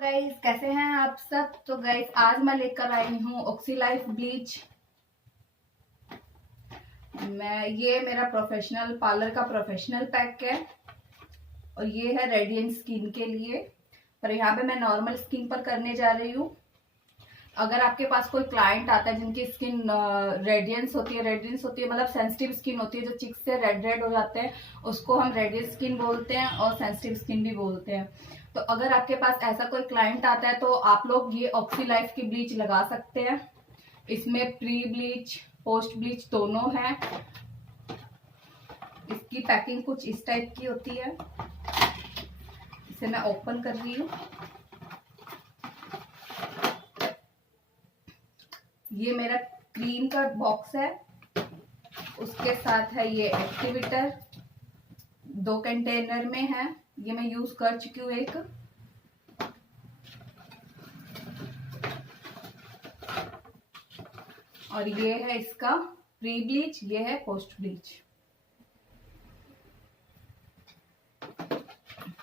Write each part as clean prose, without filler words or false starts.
Guys कैसे हैं आप सब। तो गाइस आज मैं लेकर आई हूँ ऑक्सीलाइफ ब्लीच। ये मेरा प्रोफेशनल पार्लर का प्रोफेशनल पैक है और ये है रेडिएंट स्किन के लिए। पर यहाँ पे मैं नॉर्मल स्किन पर करने जा रही हूँ। अगर आपके पास कोई क्लाइंट आता है जिनकी स्किन रेडियंस होती है मतलब सेंसिटिव स्किन होती है, जो चिक से रेड रेड हो जाते हैं, उसको हम रेडियंट स्किन बोलते हैं और सेंसिटिव स्किन भी बोलते हैं। तो अगर आपके पास ऐसा कोई क्लाइंट आता है तो आप लोग ये ऑक्सीलाइफ की ब्लीच लगा सकते हैं। इसमें प्री ब्लीच पोस्ट ब्लीच दोनों है। इसकी पैकिंग कुछ इस टाइप की होती है। इसे मैं ओपन कर रही हूँ। ये मेरा क्रीम का बॉक्स है, उसके साथ है ये एक्टिवेटर, 2 कंटेनर में है। ये मैं यूज कर चुकी हूँ एक। और ये है इसका प्री ब्लीच, ये है पोस्ट ब्लीच।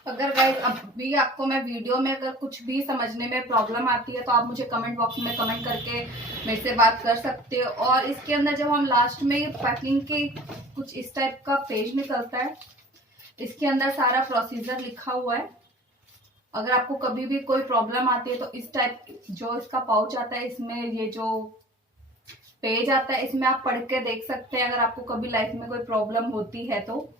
अगर गाइस अभी आपको मैं वीडियो में अगर कुछ भी समझने में प्रॉब्लम आती है तो आप मुझे कमेंट बॉक्स में कमेंट करके मेरे से बात कर सकते हो। और इसके अंदर जब हम लास्ट में पैकिंग के कुछ इस टाइप का पेज निकलता है, इसके अंदर सारा प्रोसीजर लिखा हुआ है। अगर आपको कभी भी कोई प्रॉब्लम आती है तो इस टाइप जो इसका पाउच आता है, इसमें ये जो पेज आता है इसमें आप पढ़ के देख सकते हैं। अगर आपको कभी लाइफ में कोई प्रॉब्लम होती है तो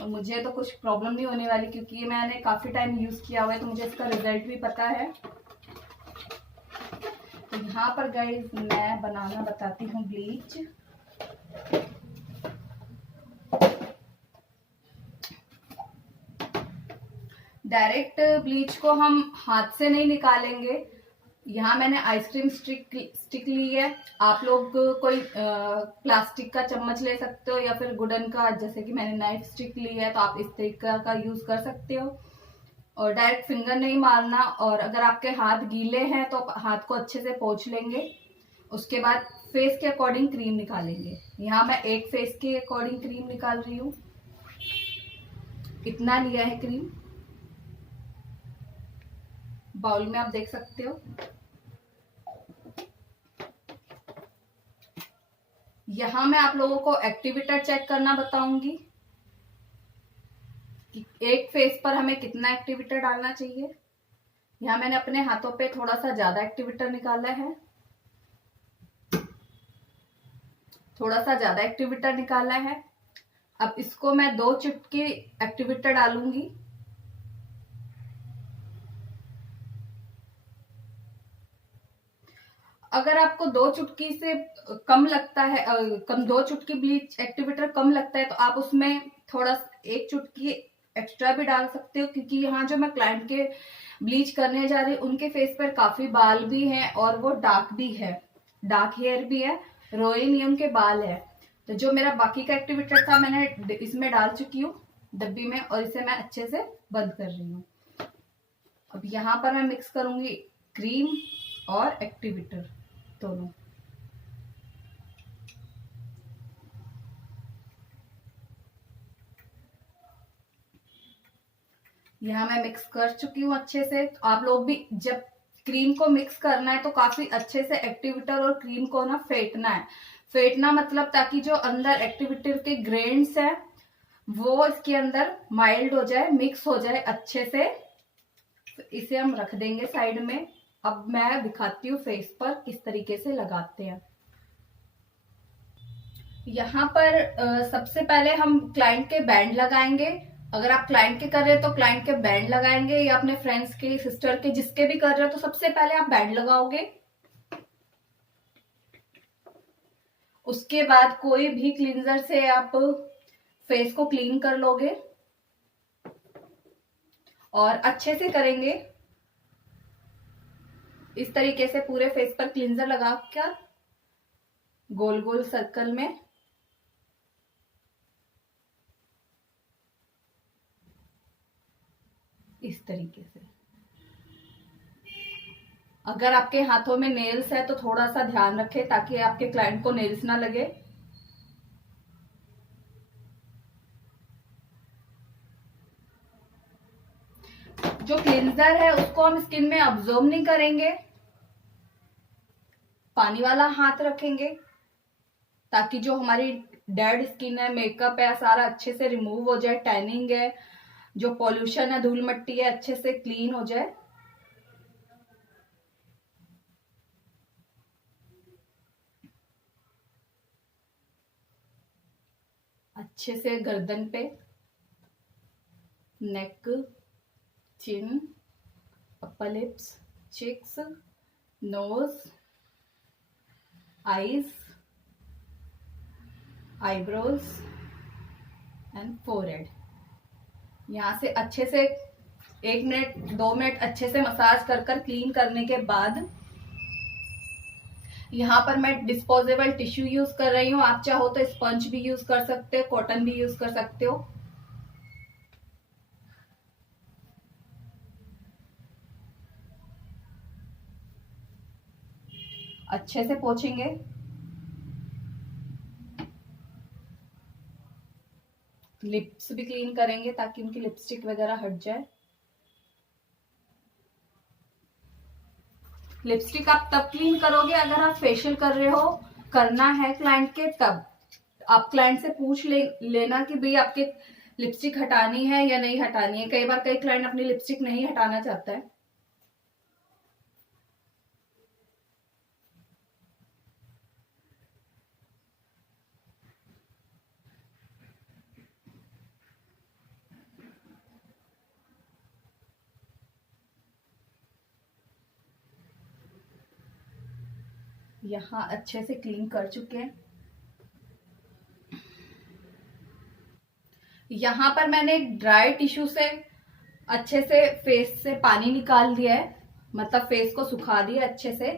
मुझे तो कुछ प्रॉब्लम नहीं होने वाली, क्योंकि ये मैंने काफी टाइम यूज किया हुआ है तो मुझे इसका रिजल्ट भी पता है। तो यहाँ पर गाइस मैं बनाना बताती हूँ ब्लीच। डायरेक्ट ब्लीच को हम हाथ से नहीं निकालेंगे। यहाँ मैंने आइसक्रीम स्टिक ली है। आप लोग कोई प्लास्टिक का चम्मच ले सकते हो या फिर वुडन का, जैसे कि मैंने नाइफ स्टिक ली है तो आप इस तरीके का यूज कर सकते हो। और डायरेक्ट फिंगर नहीं मारना। और अगर आपके हाथ गीले हैं तो हाथ को अच्छे से पोंछ लेंगे। उसके बाद फेस के अकॉर्डिंग क्रीम निकालेंगे। यहाँ मैं एक फेस के अकॉर्डिंग क्रीम निकाल रही हूँ। इतना लिया है क्रीम, बाउल में आप देख सकते हो। यहां मैं आप लोगों को एक्टिवेटर चेक करना बताऊंगी कि एक फेस पर हमें कितना एक्टिवेटर डालना चाहिए। यहां मैंने अपने हाथों पे थोड़ा सा ज्यादा एक्टिवेटर निकाला है, थोड़ा सा ज्यादा एक्टिवेटर निकाला है। अब इसको मैं 2 चुटकी एक्टिवेटर डालूंगी। अगर आपको 2 चुटकी से कम लगता है, 2 चुटकी ब्लीच एक्टिवेटर कम लगता है तो आप उसमें थोड़ा 1 चुटकी एक्स्ट्रा भी डाल सकते हो, क्योंकि यहाँ जो मैं क्लाइंट के ब्लीच करने जा रही हूँ उनके फेस पर काफी बाल भी हैं और वो डार्क भी है, डार्क हेयर भी है, रोए नहीं उनके बाल है। तो जो मेरा बाकी का एक्टिवेटर था मैंने इसमें डाल चुकी हूँ डब्बी में, और इसे मैं अच्छे से बंद कर रही हूँ। अब यहाँ पर मैं मिक्स करूंगी क्रीम और एक्टिवेटर दोनों। यहाँ मैं मिक्स कर चुकी हूँ अच्छे से। तो आप लोग भी जब क्रीम को मिक्स करना है तो काफी अच्छे से एक्टिवेटर और क्रीम को ना फेंटना है। फेंटना मतलब ताकि जो अंदर एक्टिवेटर के ग्रेन्स है वो इसके अंदर माइल्ड हो जाए, मिक्स हो जाए अच्छे से। इसे हम रख देंगे साइड में। अब मैं दिखाती हूँ फेस पर किस तरीके से लगाते हैं। यहाँ पर सबसे पहले हम क्लाइंट के बैंड लगाएंगे। अगर आप क्लाइंट के कर रहे हो तो क्लाइंट के बैंड लगाएंगे, या अपने फ्रेंड्स के, सिस्टर के, जिसके भी कर रहे हो तो सबसे पहले आप बैंड लगाओगे। उसके बाद कोई भी क्लींजर से आप फेस को क्लीन कर लोगे और अच्छे से करेंगे। इस तरीके से पूरे फेस पर क्लींजर लगाकर गोल गोल सर्कल में इस तरीके से। अगर आपके हाथों में नेल्स है तो थोड़ा सा ध्यान रखें ताकि आपके क्लाइंट को नेल्स ना लगे। जो क्लींजर है को हम स्किन में अब्जॉर्ब नहीं करेंगे, पानी वाला हाथ रखेंगे ताकि जो हमारी डेड स्किन है, मेकअप है, सारा अच्छे से रिमूव हो जाए, टैनिंग है, जो पॉल्यूशन है, धूल मिट्टी है, अच्छे से क्लीन हो जाए। अच्छे से गर्दन पे, neck, chin, upper lips, cheeks, nose, eyes, eyebrows and forehead. यहाँ से अच्छे से 1 मिनट 2 मिनट अच्छे से मसाज कर क्लीन करने के बाद यहाँ पर मैं डिस्पोजेबल टिश्यू यूज कर रही हूँ। आप चाहो तो स्पंज भी यूज कर सकते हो, कॉटन भी यूज कर सकते हो। अच्छे से पोंछेंगे। लिप्स भी क्लीन करेंगे ताकि उनकी लिपस्टिक वगैरह हट जाए। लिपस्टिक आप तब क्लीन करोगे अगर आप फेशियल कर रहे हो, करना है क्लाइंट के, तब आप क्लाइंट से पूछ लेना कि भाई आपके लिपस्टिक हटानी है या नहीं हटानी है। कई बार कई क्लाइंट अपनी लिपस्टिक नहीं हटाना चाहता है। यहाँ अच्छे से क्लीन कर चुके हैं। यहाँ पर मैंने एक ड्राई टिश्यू से अच्छे से फेस से पानी निकाल दिया है, मतलब फेस को सुखा दिया अच्छे से,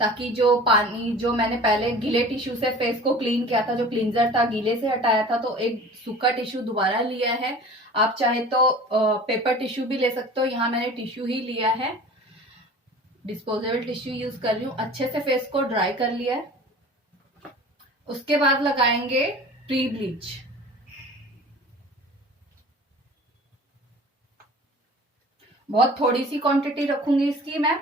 ताकि जो पानी जो मैंने पहले गीले टिश्यू से फेस को क्लीन किया था, जो क्लींजर था गीले से हटाया था, तो एक सूखा टिश्यू दोबारा लिया है। आप चाहे तो पेपर टिश्यू भी ले सकते हो, यहाँ मैंने टिश्यू ही लिया है, डिस्पोजेबल टिश्यू यूज कर रही हूँ। अच्छे से फेस को ड्राई कर लिया है। उसके बाद लगाएंगे प्री ब्लीच। बहुत थोड़ी सी क्वांटिटी रखूंगी इसकी मैं।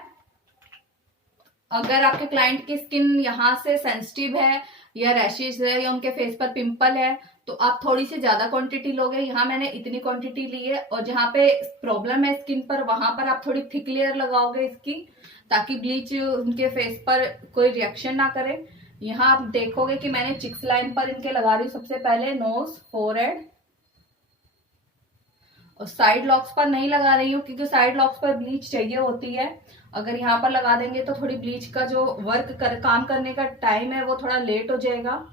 अगर आपके क्लाइंट की स्किन यहाँ से सेंसिटिव है या रैशेज है या उनके फेस पर पिंपल है तो आप थोड़ी सी ज्यादा क्वांटिटी लोगे। यहाँ मैंने इतनी क्वांटिटी ली है, और जहाँ पे प्रॉब्लम है स्किन पर वहां पर आप थोड़ी थिक लेयर लगाओगे इसकी, ताकि ब्लीच उनके फेस पर कोई रिएक्शन ना करे। यहाँ आप देखोगे कि मैंने चिक्स लाइन पर इनके लगा रही हूँ सबसे पहले, नोज, फोरहेड, और साइड लॉक्स पर नहीं लगा रही हूँ क्योंकि साइड लॉक्स पर ब्लीच चाहिए होती है। अगर यहाँ पर लगा देंगे तो थोड़ी ब्लीच का जो काम करने का टाइम है वो थोड़ा लेट हो जाएगा,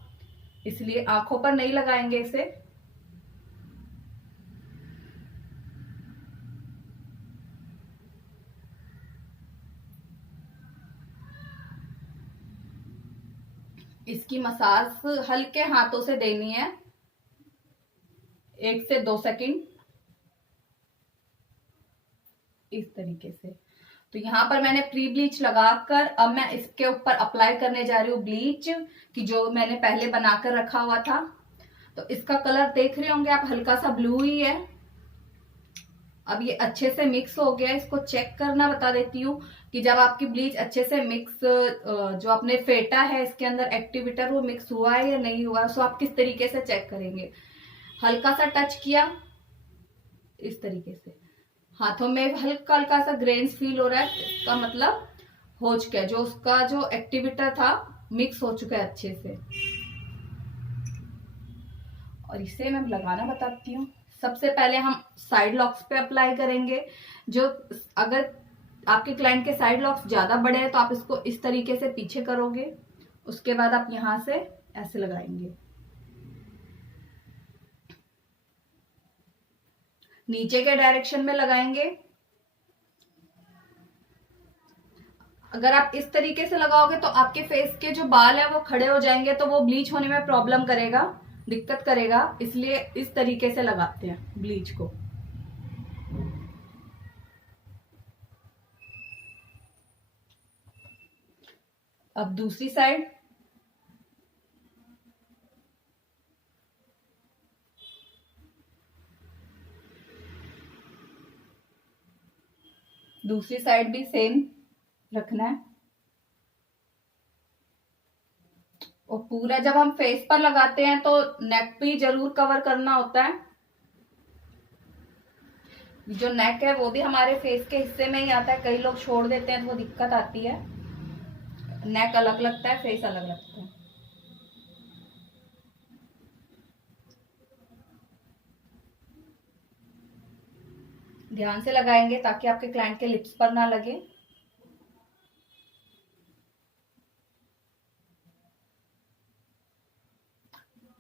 इसलिए आंखों पर नहीं लगाएंगे इसे। इसकी मसाज हल्के हाथों से देनी है, 1 से 2 सेकंड, इस तरीके से। तो यहाँ पर मैंने प्री ब्लीच लगाकर अब मैं इसके ऊपर अप्लाई करने जा रही हूँ ब्लीच, कि जो मैंने पहले बनाकर रखा हुआ था। तो इसका कलर देख रहे होंगे आप, हल्का सा ब्लू ही है। अब ये अच्छे से मिक्स हो गया, इसको चेक करना बता देती हूँ कि जब आपकी ब्लीच अच्छे से मिक्स, जो आपने फेटा है इसके अंदर एक्टिवेटर, वो मिक्स हुआ है या नहीं हुआ। सो आप किस तरीके से चेक करेंगे, हल्का सा टच किया इस तरीके से, हाथों में हल्का हल्का सा ग्रेन्स फील हो रहा है, इसका मतलब हो चुका है, जो उसका जो एक्टिवेटर था मिक्स हो चुका है अच्छे से। और इसे मैं लगाना बताती हूँ। सबसे पहले हम साइड लॉक्स पे अप्लाई करेंगे। जो अगर आपके क्लाइंट के साइड लॉक्स ज्यादा बड़े हैं तो आप इसको इस तरीके से पीछे करोगे, उसके बाद आप यहां से ऐसे लगाएंगे, नीचे के डायरेक्शन में लगाएंगे। अगर आप इस तरीके से लगाओगे तो आपके फेस के जो बाल है वो खड़े हो जाएंगे, तो वो ब्लीच होने में प्रॉब्लम करेगा, दिक्कत करेगा, इसलिए इस तरीके से लगाते हैं ब्लीच को। अब दूसरी साइड, दूसरी साइड भी सेम रखना है। और पूरा जब हम फेस पर लगाते हैं तो नेक भी जरूर कवर करना होता है। जो नेक है वो भी हमारे फेस के हिस्से में ही आता है, कई लोग छोड़ देते हैं तो वो दिक्कत आती है। नेक अलग लगता है, फेस अलग लगता है। ध्यान से लगाएंगे ताकि आपके क्लाइंट के लिप्स पर ना लगे।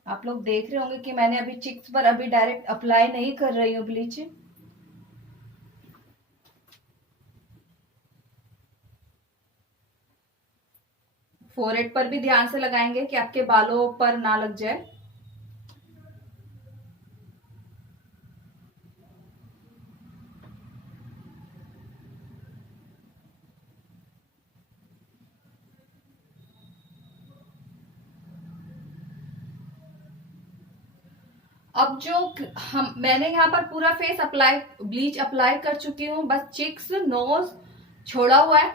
आप लोग देख रहे होंगे कि मैंने अभी चिक्स पर अभी डायरेक्ट अप्लाई नहीं कर रही हूँ ब्लीच। फोरहेड पर भी ध्यान से लगाएंगे कि आपके बालों पर ना लग जाए। अब जो मैंने यहाँ पर पूरा फेस अप्लाई ब्लीच अप्लाई कर चुकी हूँ, बस चिक्स नोज छोड़ा हुआ है,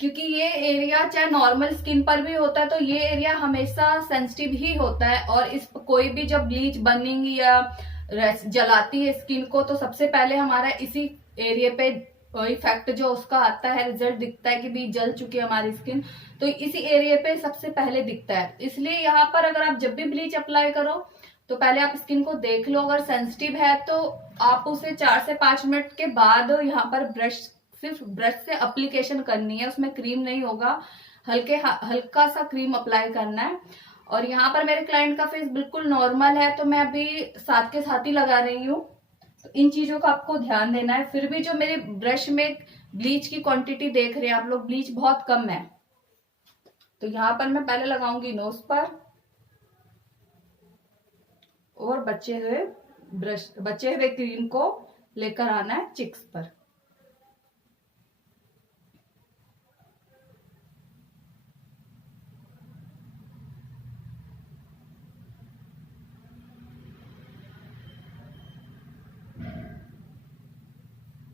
क्योंकि ये एरिया चाहे नॉर्मल स्किन पर भी होता है तो ये एरिया हमेशा सेंसिटिव ही होता है। और इस कोई भी जब ब्लीच बर्निंग या जलाती है स्किन को तो सबसे पहले हमारा इसी एरिया पे इफेक्ट जो उसका आता है, रिजल्ट दिखता है कि भी जल चुकी है हमारी स्किन, तो इसी एरिया पे सबसे पहले दिखता है। इसलिए यहाँ पर अगर आप जब भी ब्लीच अप्लाई करो तो पहले आप स्किन को देख लो, अगर सेंसिटिव है तो आप उसे 4 से 5 मिनट के बाद यहाँ पर सिर्फ ब्रश से अप्लीकेशन करनी है, उसमें क्रीम नहीं होगा, हल्का सा क्रीम अप्लाई करना है। और यहाँ पर मेरे क्लाइंट का फेस बिल्कुल नॉर्मल है तो मैं अभी साथ के साथ ही लगा रही हूँ, तो इन चीजों का आपको ध्यान देना है। फिर भी जो मेरे ब्रश में ब्लीच की क्वांटिटी देख रहे हैं आप लोग, ब्लीच बहुत कम है, तो यहाँ पर मैं पहले लगाऊंगी नोज पर और बचे हुए क्रीम को लेकर आना है चिक्स पर।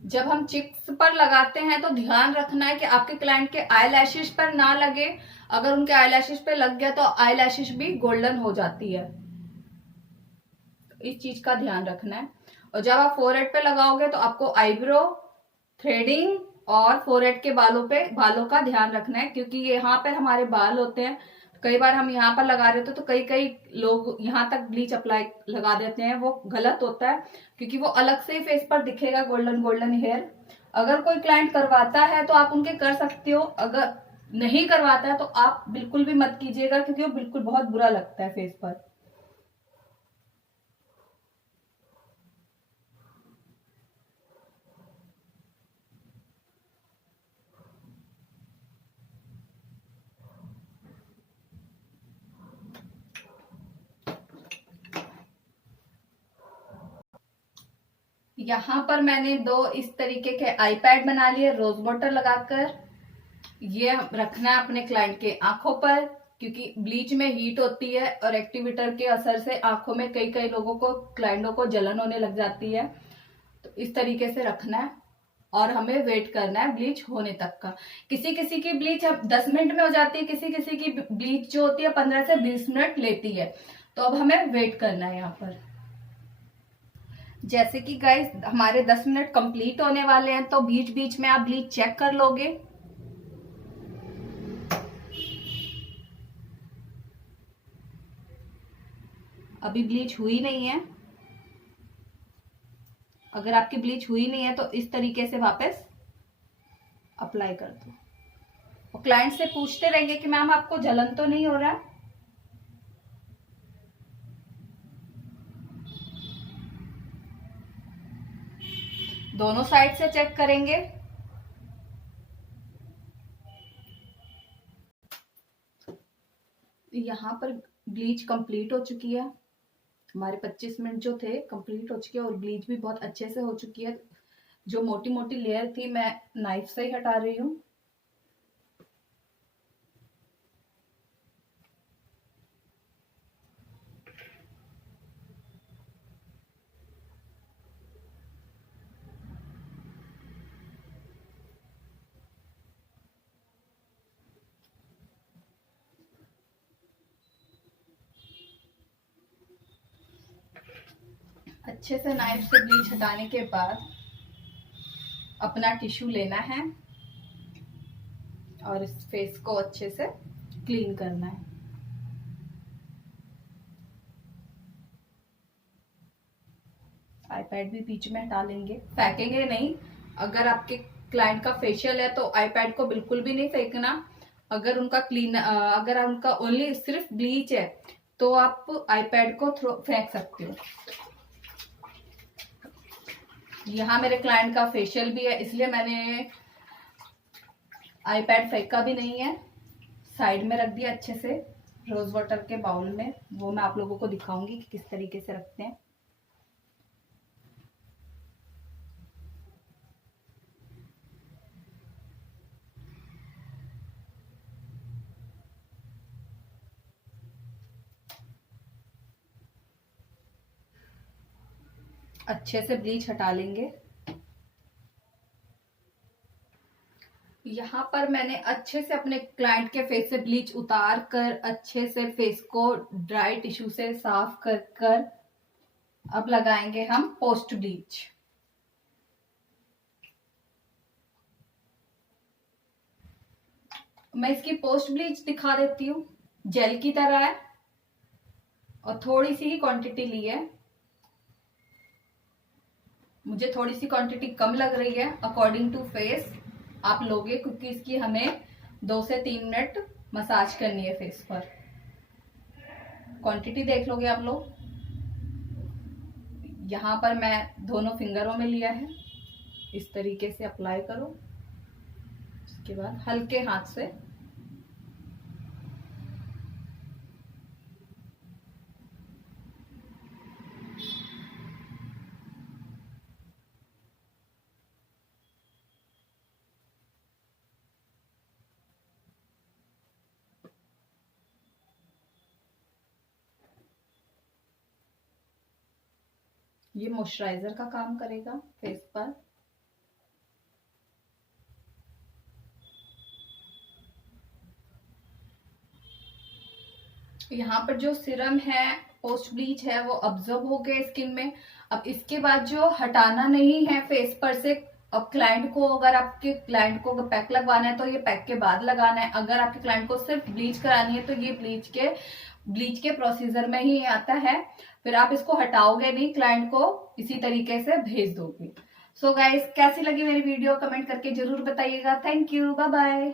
जब हम चिक्स पर लगाते हैं तो ध्यान रखना है कि आपके क्लाइंट के आई लैशेस पर ना लगे। अगर उनके आई लैशेस पे लग गया तो आई लैशेस भी गोल्डन हो जाती है, इस चीज का ध्यान रखना है। और जब आप फोरहेड पे लगाओगे तो आपको आईब्रो थ्रेडिंग और फोरहेड के बालों का ध्यान रखना है, क्योंकि यहाँ पर हमारे बाल होते हैं। कई बार हम यहाँ पर लगा रहे होते तो कई कई लोग यहाँ तक ब्लीच अप्लाई लगा देते हैं, वो गलत होता है क्योंकि वो अलग से ही फेस पर दिखेगा गोल्डन गोल्डन हेयर। अगर कोई क्लाइंट करवाता है तो आप उनके कर सकते हो, अगर नहीं करवाता है तो आप बिल्कुल भी मत कीजिएगा, क्योंकि वो बिल्कुल बहुत बुरा लगता है फेस पर। यहाँ पर मैंने 2 इस तरीके के आईपैड बना लिए रोज वाटर लगाकर। ये रखना है अपने क्लाइंट के आंखों पर, क्योंकि ब्लीच में हीट होती है और एक्टिवेटर के असर से आंखों में कई कई लोगों को क्लाइंटों को जलन होने लग जाती है। तो इस तरीके से रखना है और हमें वेट करना है ब्लीच होने तक का। किसी किसी की ब्लीच अब 10 मिनट में हो जाती है, किसी किसी की ब्लीच जो होती है 15 से 20 मिनट लेती है, तो अब हमें वेट करना है यहाँ पर। जैसे कि गाइस हमारे 10 मिनट कंप्लीट होने वाले हैं, तो बीच बीच में आप ब्लीच चेक कर लोगे। अभी ब्लीच हुई नहीं है, अगर आपकी ब्लीच हुई नहीं है तो इस तरीके से वापस अप्लाई कर दो। और क्लाइंट से पूछते रहेंगे कि मैम आपको जलन तो नहीं हो रहा है। दोनों साइड से चेक करेंगे। यहाँ पर ब्लीच कंप्लीट हो चुकी है, हमारे 25 मिनट जो थे कंप्लीट हो चुके हैं और ब्लीच भी बहुत अच्छे से हो चुकी है। जो मोटी मोटी लेयर थी मैं नाइफ से ही हटा रही हूँ। अच्छे से नाइफ से ब्लीच हटाने के बाद अपना टिश्यू लेना है और इस फेस को अच्छे से क्लीन करना है। आईपैड भी बीच में हटा लेंगे, फेंकेंगे नहीं। अगर आपके क्लाइंट का फेशियल है तो आईपैड को बिल्कुल भी नहीं फेंकना। अगर उनका ओनली सिर्फ ब्लीच है तो आप आईपैड को फेंक सकते हो। यहाँ मेरे क्लाइंट का फेशियल भी है, इसलिए मैंने आईपैड फेंका भी नहीं है, साइड में रख दिया अच्छे से रोज वाटर के बाउल में। वो मैं आप लोगों को दिखाऊंगी कि किस तरीके से रखते हैं। अच्छे से ब्लीच हटा लेंगे। यहाँ पर मैंने अच्छे से अपने क्लाइंट के फेस से ब्लीच उतार कर अच्छे से फेस को ड्राई टिश्यू से साफ कर कर अब लगाएंगे हम पोस्ट ब्लीच। मैं इसकी पोस्ट ब्लीच दिखा देती हूँ। जेल की तरह है और थोड़ी सी ही क्वांटिटी ली है। मुझे थोड़ी सी क्वांटिटी कम लग रही है, अकॉर्डिंग टू फेस आप लोगे, क्योंकि इसकी हमें 2 से 3 मिनट मसाज करनी है फेस पर। क्वांटिटी देख लोगे आप लोग। यहाँ पर मैं दोनों फिंगरों में लिया है, इस तरीके से अप्लाई करो। उसके बाद हल्के हाथ से ये मॉइस्चराइजर का काम करेगा फेस पर। यहाँ पर जो सीरम है, पोस्ट ब्लीच है, वो अब्जॉर्ब हो गया स्किन में। अब इसके बाद जो हटाना नहीं है फेस पर से, अब क्लाइंट को, अगर आपके क्लाइंट को पैक लगवाना है तो ये पैक के बाद लगाना है। अगर आपके क्लाइंट को सिर्फ ब्लीच करानी है तो ये ब्लीच के प्रोसीजर में ही आता है। फिर आप इसको हटाओगे नहीं, क्लाइंट को इसी तरीके से भेज दोगे। सो गाइस, कैसी लगी मेरी वीडियो कमेंट करके जरूर बताइएगा। Thank you, bye bye.